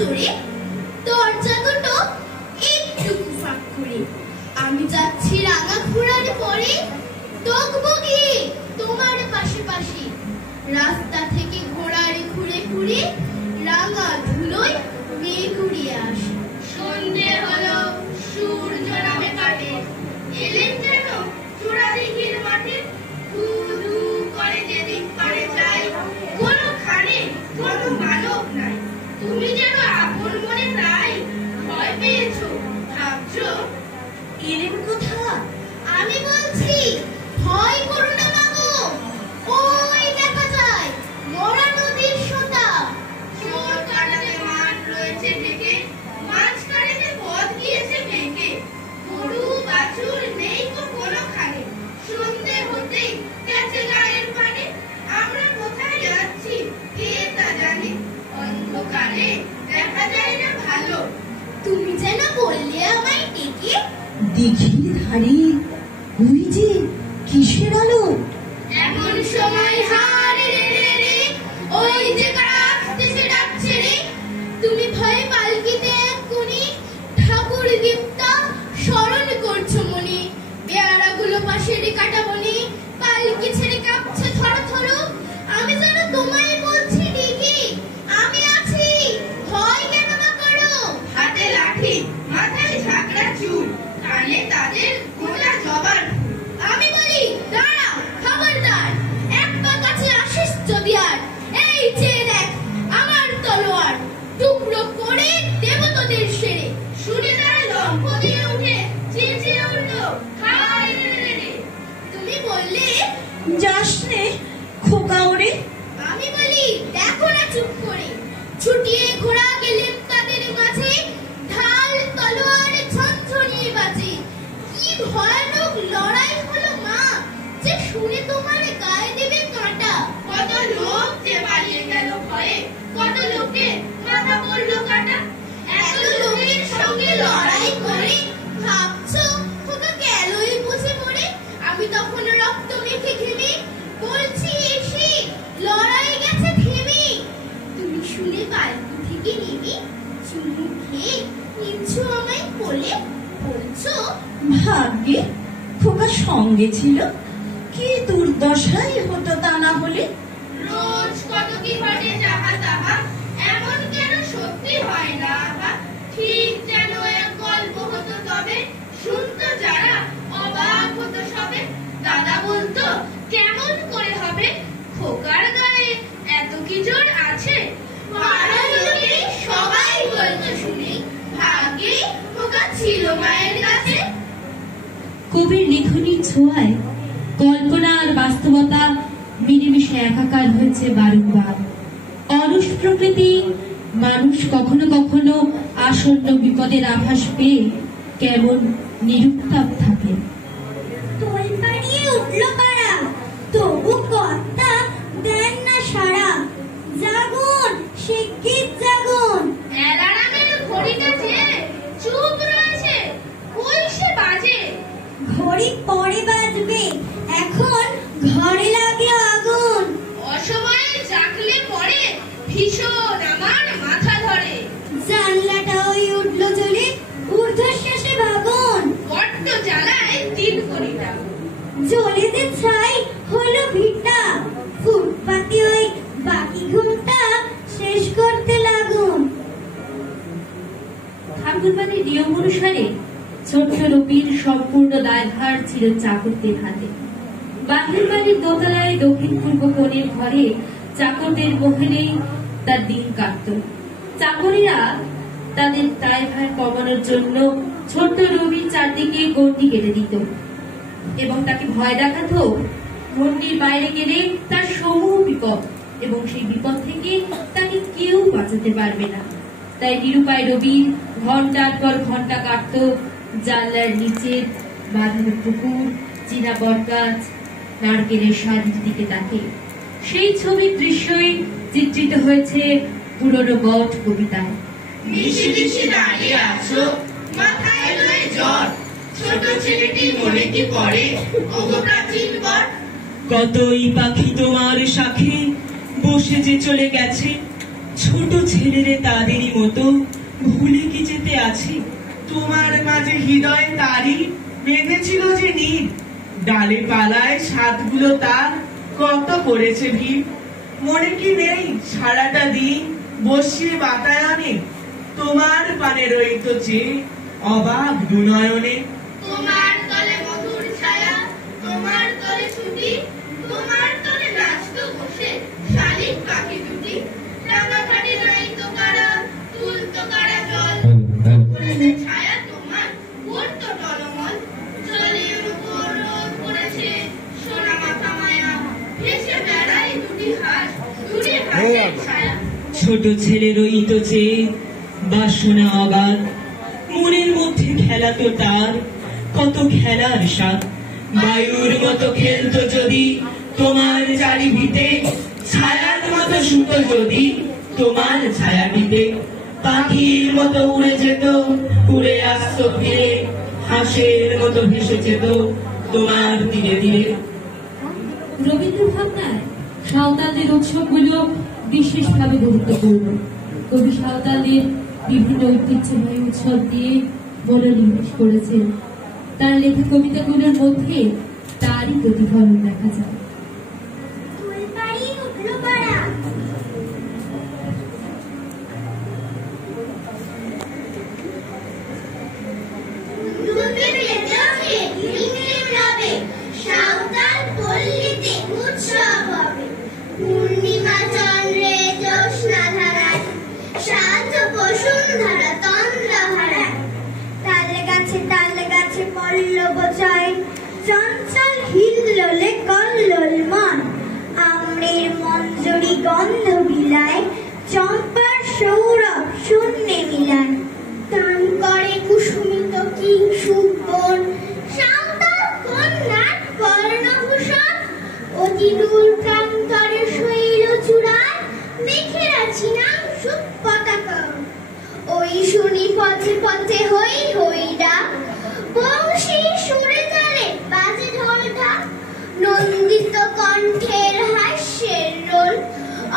চড়ে দরজা দুটো একটু ফাঁক করে আমি যাচ্ছি রাঙা ঘোড়ার পরে টকবগিয়ে তোমার পাশে পাশে। রাস্তা থেকে ঘোড়ার ঘুরে ঘুরে রাঙা ধুলোয় মেঘ উড়িয়ে আসে। সন্ধে হলো, সূর্য নামে কাটে, এলেন যেন চূড়া দিঘির মাঠে। ধু ধু করে যেদিক পারে যায়, কোনোখানে কোনো মানব নাই। তুমি যেন আপন মনে প্রায় ভয় পেয়েছো, ভাবছো এলেন কোথা। আমি বলছি ভয় করো না মাগো, ওই দেখা যায় মরা নদীর সোতা। চোর কাটাতে মাঠ রয়েছে ঢেকে, মাঝখানেতে পথ গিয়েছে বেঁকে। গরু বাছুর নেই তো কোনোখানে, সন্ধে হতেই গেছে গায়ের পানে। আমরা কোথায় যাচ্ছি কে তা জানে, অন্ধকারে দেখা যায় না ভালো। তুমি যেন বললে আমায় ডেকে। দিঘির ধারে ওই যে কিসের আলো? এমন সময় হারে রে রে রে, ওই যে কারা আসতেছে ডাকছে রে। তুমি ভয়ে পালকিতে এক্ষুনি ঠাকুর দীপ্তা স্মরণ করছো মনে। পেয়ারাগুলো পাশের কাটা বনে, পালকি ছেড়ে কাঁপছে থর থর। আমি যেন তোমায় বলছি ডেকে, আমি আছি, ভয় কেন বা করো। হাতে লাঠি, মাথায় ঝাঁকড়া চুল, কানে তাদের গোলা জবার। আমি বলি দাঁড়াও খবরদার, এক পা কাছে আসিস যদি আর। এই চেয়ে দেখ আমার তলোয়ার, টুকরো করে দেব তোদের সেরে। শুনে তারা লম্ফ দিয়ে উঠে চেঁচিয়ে উঠলো, হায় রে রে রে। তুমি বললে যাস নে খোকা ওরে। আমি বলি দেখো না চুপ করে। ছুটিয়ে ঘোড়া গেলেন তাদের মাঝে, ঢাল তলোয়ার ঝনঝনিয়ে বাজে। কি ভয়ানক লড়াই হলো মা, যে শুনে তোমার গায়ে দেবে কাঁটা। কত লোক যে পালিয়ে গেল ভয়ে, কত লোকে মাথা পড়লো কাটা। এত লোকের সঙ্গে লড়াই করে ভাবছো খোকা গেলই বুঝে পড়ে। আমি তখন রক্ত মেখে ঘেমে বলছি এসে লড়াই গেছে থেমে। তুমি শুনে পালকি থেকে নেমে চুমু খেয়ে নিচ্ছ আমায় কোলে, বলছো ভাগ্যে খোকা সঙ্গে ছিল, কি দুর্দশাই হতো তা না হলে। রোজ কত কি ঘটে যাহা তাহা, এমন কেন সত্যি হয় না আহা। ঠিক যেন এক গল্প হতো তবে, শুনতো যারা অবাক হতো সবে। দাদা বলতো কেমন করে হবে, খোকার গায়ে এত কি জোর আছে। পাড়ার লোকে সবাই বলতো শুনে, ভাগ্যে খোকা ছিল মায়ের কাছে। কবির লেখনীর ছোঁয়ায় কল্পনা আর বাস্তবতা মিলেমিশে একাকার হয়েছে বারংবার। অলস প্রকৃতি মানুষ কখনো কখনো আসন্ন বিপদের আভাস পেয়ে কেমন নিরুত্তাপ থাকে। তোল পাড়িয়ে উঠল পাড়া, তবু কর্তা দেন না সাড়া। জাগুন শিগগির জাগুন। অ্যালার্মের ঘড়িটা যে চুপ রয়েছে, কই সে বাজে। ঘড়ি পরে বাজবে, এখন ঘরে লাগে আগুন। অসময়ে জাগলে পরে ভীষণ আমার মাথা ধরে। জানলাটা ওই উঠলো জ্বলে, ঊর্ধ্বশ্বাসে ভাগুন। বড্ড জ্বালায় দিন করিটা, জ্বলেতে ছাই হলো ভিটা। ফুটপাতে ওই বাকি ঘুমটা শেষ করতে লাগুন। ঠাকুরবাড়ির নিয়ম অনুসারে ছোট্ট রবির সম্পূর্ণ দায়ভার ছিল চাকরদের হাতে। বাহির বাড়ির দোতলায় দক্ষিণ পূর্ব কোণের ঘরে চাকরদের বহেনেই তার দিন কাটত। চাকরেরা তাদের দায়ভার কমানোর জন্য ছোট্ট রবির চারদিকে গণ্ডি কেটে দিত এবং তাকে ভয় দেখাত গণ্ডির বাইরে গেলে তার সমূহ বিপদ এবং সেই বিপদ থেকে তাকে কেউ বাঁচাতে পারবে না। তাই নিরুপায় রবির ঘন্টার পর ঘন্টা কাটত জানলার নিচে বাঁধানো পুকুর, চীনা বটগাছ, নারকেলের সারির দিকে তাকে। সেই ছবির দৃশ্যই চিত্রিত হয়েছে পুরনো গট কবিতায়। মিশি মিশি দাঁড়িয়ে আছো, মাথায় লয়ে জ্বর, ছোট ছেলেটি মনে কি পড়ে ওগো প্রাচীন বট। কতই পাখি তোমার শাখে বসে যে চলে গেছে, ছোট ছেলেরে তাদেরই মতো ভুলে কি যেতে আছি? তোমার মাঝে হৃদয় তারই বেঁধেছিল যে নীর, ডালে পালায় সাতগুলো তার কত করেছে ভিড়। মনে কি নেই সারাটা দিন বসিয়ে বাতায়নে তোমার পানে রইত যে অবাক দুনয়নে। তোমার তলে মধুর ছায়া, তোমার তলে ছুটি, তোমার তলে নাচতো বসে শালিক পাখি দুটি। রাঙাঘাটে যাইতো কারা, তুলতো কারা জল, করেছে ছায়া তোমার করতো টলমল। জলের উপর রোদ পড়েছে সোনা মাথা মায়া, ভেসে বেড়ায় দুটি হাঁস, দুটি হাঁসের ছায়া। ছোট ছেলে রইত যে বাসনা অবাধ, মনের মধ্যে খেলাতো তার কত খেলার স্বাদ। বায়ুর মতো খেলতো যদি তোমার চারিভিতে, ছায়ার মতো শুতো যদি তোমার ছায়াটিতে। পাখির মতো উড়ে যেত, উড়ে আসতো ফিরে, হাঁসের মতো ভেসে যেত তোমার ধীরে ধীরে। রবীন্দ্র ভাবনায় সাঁওতালদের উৎসবগুলো বিশেষভাবে গুরুত্বপূর্ণ। কবি সাঁওতালদের বিভিন্ন ঐতিহ্যময় উৎসব দিয়ে মনোনিবেশ করেছেন। তার লেখা কবিতাগুলোর মধ্যে তারই প্রতিফলন দেখা যায়। পূর্ণিমা চন্দ্রে জ্যোৎস্না ধারায়, সাত বসুন্ধরা তন্দ্রা হারায়। তালে গাছে পল্লব চাই, চঞ্চল হিল্লোলে কল্লোল মন। আম্রের মঞ্জরি গন্ধ বিলায়, চম্পার সৌরভ শূন্যে মিলায়। টান করে কুসুমিত কি সুবন, সাঁওতাল কন্যার কর্ণভূষণ। অতি দূর প্রান্তরে শৈল চূড়ায়, মেখে আছি নাম সুখ পতাকা। ওই শুনি পথে পথে হই হই ডাক, বংশী সুরে তালে বাজে ঢোল ঢাক। নন্দিত কণ্ঠের হাস্যের রোল,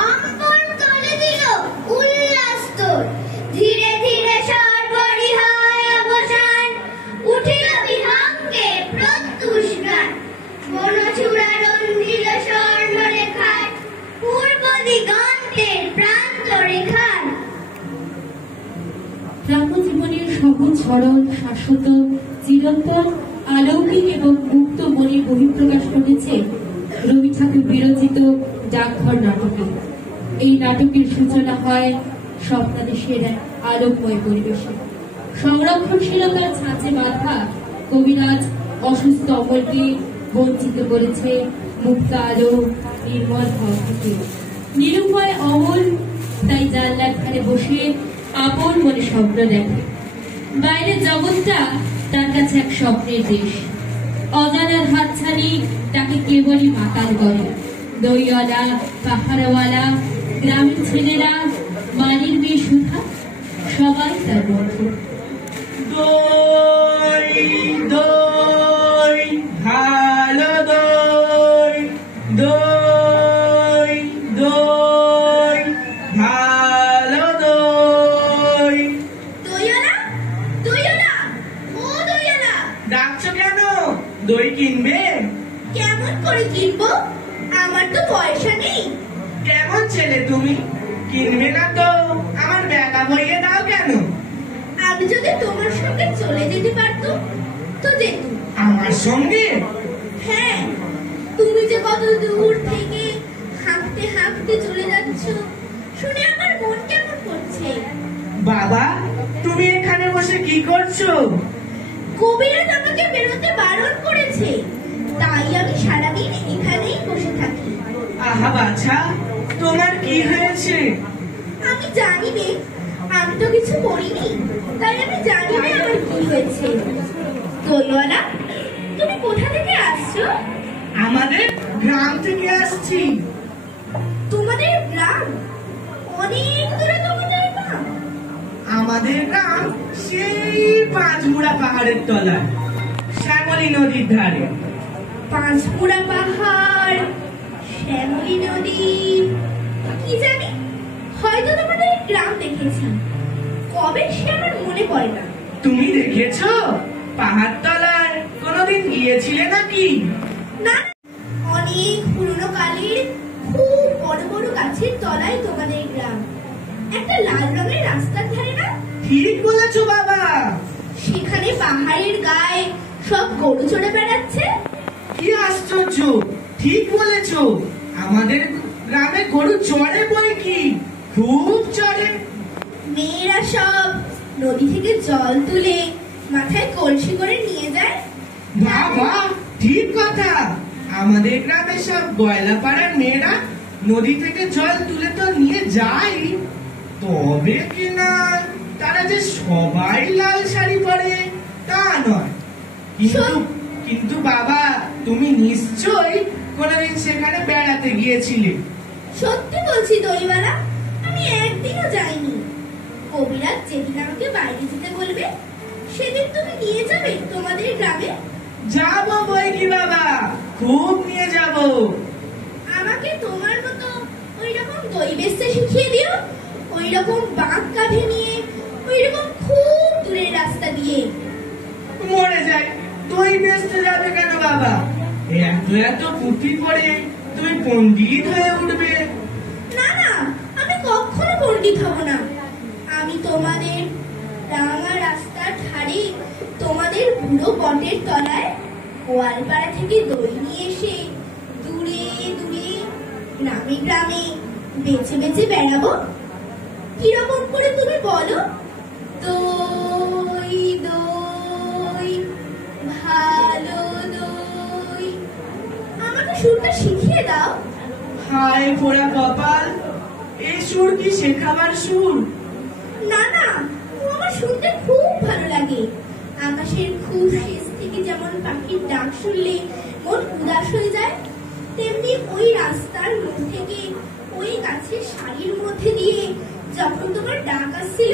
অম্বর তলে দিল উল্লাস তোর। ধীরে ধীরে সর্বরি হয় অবসান, উঠিল বিহঙ্গে প্রত্যুষ গান। বনচূড়া রঞ্জিল স্বর্ণ রেখায়, পূর্ব দিগন্তের প্রান্ত রেখায়। গ্রাম্যজীবনের সহজ সরল শাশ্বত চিরন্তন অলৌকিক এবং মুক্ত মনের বহিঃপ্রকাশ ঘটেছে রবি ঠাকুর বিরচিত ডাকঘর নাটকে। এই নাটকের সূচনা হয় স্বপ্নাদেশের এক আলোকময় পরিবেশে। সংরক্ষণশীলতার ছাঁচে বাঁধা কবিরাজ অসুস্থ অমলকে বঞ্চিত করেছে মুক্ত আলো নির্মল হওয়া থেকে। নিরুপায় অমল তাই জানলার ধারে বসে আপন মনে স্বপ্ন দেখে। বাইরের জগৎটা তার কাছে এক স্বপ্নের দেশ। অজানার হাতছানি তাকে কেবলই মাতাল করে। দইওয়ালা, পাহাড়ওয়ালা, গ্রামের ছেলেরা, বাড়ির মেয়ে সুধা, সবাই তার বন্ধু। দই দই ভালো দই, দই দই ভালো দই। দইওয়ালা, দইওয়ালা, ও দইওয়ালা, ডাকছো কেন? দই কিনবে? কেমন করে কিনবো? আমার তো পয়সা নেই। কেমন ছেলে তুমি, কিনবে না তো আমার বেলা বইয়ে দাও কেন? আমি যদি তোমার সঙ্গে চলে যেতে পারতুম তো যেতুম। আমার সঙ্গে? হ্যাঁ, তুমি যে কত দূর থেকে হাঁটতে হাঁটতে চলে যাচ্ছ শুনে আমার মন কেমন করছে। বাবা, তুমি এখানে বসে কি করছো? কবিরাজ আমাকে বেরোতে বারণ করেছে, তাই আমি সারাদিন এখানেই বসে থাকি। আহা বাছা, তোমার কি হয়েছে? আমি জানি নে, আমি তো কিছু করিনি, তাই আমি জানি না আমার কি হয়েছে। দইওয়ালা, তুমি কোথা থেকে আসছো? আমাদের গ্রাম থেকে আসছি। তোমাদের গ্রাম? অনেক দূরে তোমাদের গ্রাম? আমাদের গ্রাম সেই পাঁচমুড়া পাহাড়ের তলায়, শ্যামলী নদীর ধারে। পাঁচমুড়া পাহাড়, শ্যামলী নদী, কি জানি হয়তো তোমাদের গ্রাম দেখেছি, কবে সে আমার মনে পড়ে না। তুমি দেখেছো? পাহাড়তলায় কোনোদিন গিয়েছিলে নাকি? না, অনেক পুরনো কালের খুব বড় বড় গাছের তলায় তোমাদের গ্রাম। একটা লাল রঙের রাস্তার ধারে না? ঠিক বলেছো বাবা। সেখানে পাহাড়ের গায়ে সব গরু চড়ে বেড়াচ্ছে। কি আশ্চর্য, ঠিক বলেছো। আমাদের গ্রামে গরু চড়ে বলে কি, খুব চড়ে। মেয়েরা সব নদী থেকে জল তুলে মাথায় কলসি করে নিয়ে যায়। বাবা, ঠিক কথা। আমাদের গ্রামে সব গয়লা পাড়ার মেয়েরা নদী থেকে জল তুলে তো নিয়ে যায়, তবে কিনা তারা যে সবাই লাল শাড়ি পরে তা নয়। কিন্তু বাবা, তুমি নিশ্চয়ই কোনোদিন সেখানে বেড়াতে গিয়েছিলে। সত্যি বলছি দইওয়ালা, আমি একদিনও যাইনি। কবিরাজ যেদিন আমাকে বাইরে যেতে বলবে সেদিন তুমি নিয়ে যাবে তোমাদের গ্রামে। যাবো বই কি বাবা, খুব নিয়ে যাব। আমাকে তোমার মতো ওই রকম দই বেচতে শিখিয়ে দিও, ওই রকম বাঁক কাঁধে নিয়ে, ওই রকম খুব দূরের রাস্তা দিয়ে। মরে যাই, তুই বেসতে যাবে কেন বাবা? এত এত পুঁথি পড়ে তুমি পণ্ডিত হয়ে উঠবে। না না, আমি কখনো পণ্ডিত হব না। আমি তোমাদের রাঙা রাস্তার ধারে, তোমাদের বুড়ো বটের তলায় গোয়ালপাড়া থেকে দই নিয়ে এসে দূরে দূরে গ্রামে গ্রামে বেছে বেছে বেড়াবো। কিরকম করে তুমি বলো? দই দই ভালো দই, আমাকে সুরটা শিখিয়ে দাও। হায় পোড়া কপাল, এই সুর কি শেখাবার সুর? না না, আমার শুনতে খুব ভালো লাগে। আকাশের খুব শেষ থেকে যেমন পাখির ডাক শুনলে মন উদাস হয়ে যায়, তেমনি ওই রাস্তার মুখ থেকে ওই গাছের সারির মধ্যে দিয়ে যখন তোমার ডাক আসছিল